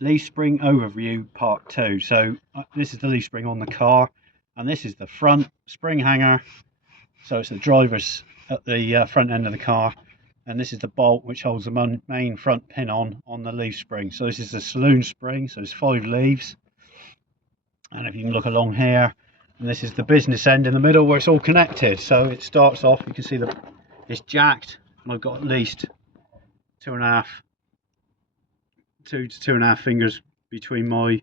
Leafspring overview part 2. So this is the Leafspring on the car, and this is the front spring hanger. So it's the driver's at the front end of the car, and this is the bolt which holds the main front pin on the Leafspring. So this is the saloon spring, so it's 5 leaves, and if you can look along here, and this is the business end in the middle where it's all connected. So it starts off, you can see it's jacked, and I've got at least 2 to 2.5 fingers between my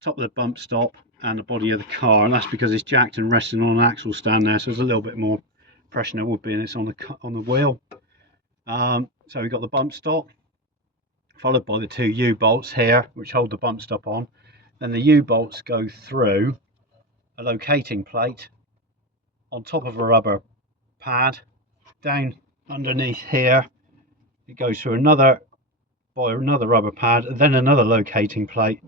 top of the bump stop and the body of the car, and that's because it's jacked and resting on an axle stand there, so there's a little bit more pressure than it would be, and it's on the wheel. So we've got the bump stop followed by the 2 U-bolts here which hold the bump stop on. Then the U-bolts go through a locating plate on top of a rubber pad. Down underneath here it goes through another rubber pad, then another locating plate,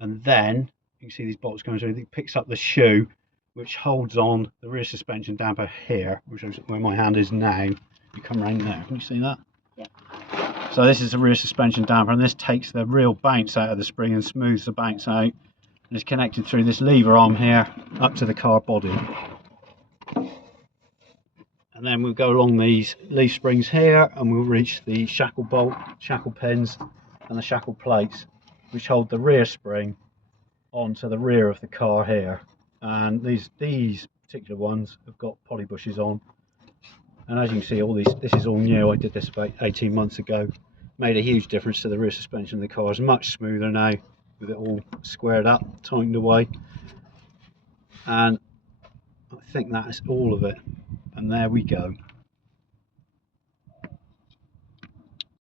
and then you can see these bolts going through. It picks up the shoe which holds on the rear suspension damper here, which is where my hand is now. You come around there, can you see that? Yeah. So this is the rear suspension damper, and this takes the real bounce out of the spring and smooths the bounce out, and it's connected through this lever arm here up to the car body. And then we'll go along these leaf springs here, and we'll reach the shackle bolt, shackle pins, and the shackle plates which hold the rear spring onto the rear of the car here. And these particular ones have got poly bushes on, and as you can see, this is all new. I did this about 18 months ago. Made a huge difference to the rear suspension of the car. It's much smoother now with it all squared up, tightened away, and I think that is all of it. And there we go.